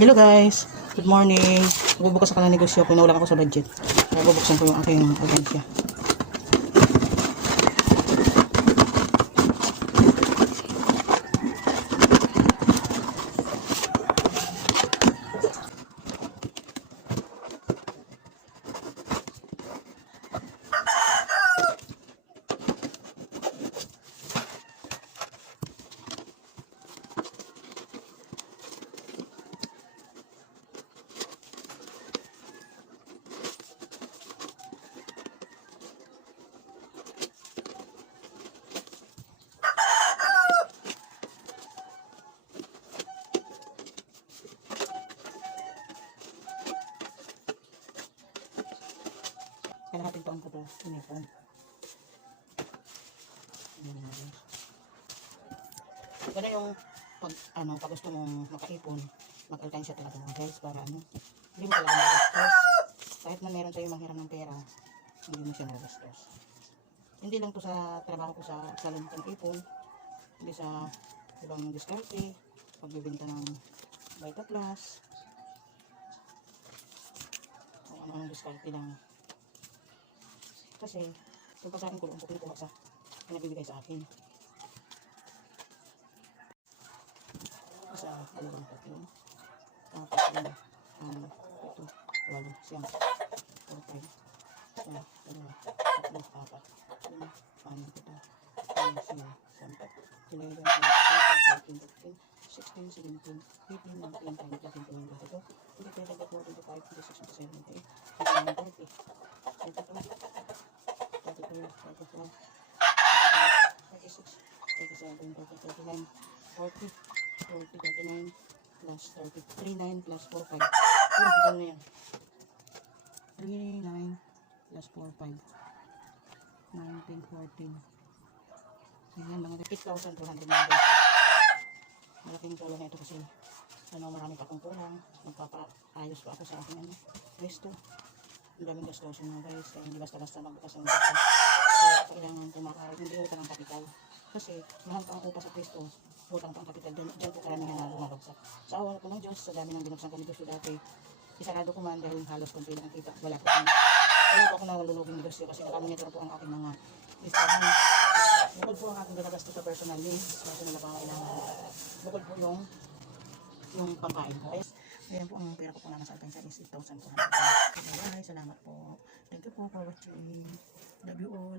Hello guys, good morning. Bubukas ako ng negosyo, pinaulang ako sa budget. Kaya bubuksan ko yung aking organsya. Kalahating taon ko to, uniform. Gano yung pag gusto mong makaipon, mag-alkansya talaga guys, para hindi mo talaga magastos. Kahit na meron tayong manghiram ng pera, hindi mo siya magastos. Hindi lang to sa trabaho ko sa salon ng ipon, hindi sa ibang diskarte, pagbibenta ng Vita Plus, kung ano-anong diskarte lang. Kasi, yung pagkain ko lang, kukuha sa pinagbibigay sa akin. Sa dalawang tatlo. Tapos yun, ito, walo, siyam, 4, 5, isa, dalawa, tatlo, apat, 5, 6, 7, 8, 11, 12, 13, 14, 15, 16, 17, 18, 19, 20, 21, 22, 23, 24, 25, 26, 27, 28, 29, 30, 32, 34, 36, 37, 39, 40, 39 plus 30, 39 plus 4, 5. Ayun, pagkano na yan? 39 plus 4, 5. 19, 14. Ayan, mga 8,200 na guys. Malaking tulong na ito kasi marami pa akong kulang. Magpapaayos pa ako sa aking resto. Ang daming gastosin mga guys. Kaya hindi basta-basta magbukas ng resto. Kaya kailangan hindi utang ang kapital. Kasi mahal pa ang upa sa resto. Utang pang kapital, dyan po karamihan na lumabagsak. Sa awa po ng Diyos, sa dami ng binuksan ko negosyo dati, isarado ko man dahil halos konti lang ang kita. Wala po ako naluluging negosyo kasi nakamonitor po ang aking mga listahan. Bukod po ang aking ginagasto sa personal needs, personal na pangailangan. Bukod po yung pangkain ko. Ayan po ang pera ko po naman sa alkansya is 8,200. Bye, salamat po. Thank you po for watching. Love you all.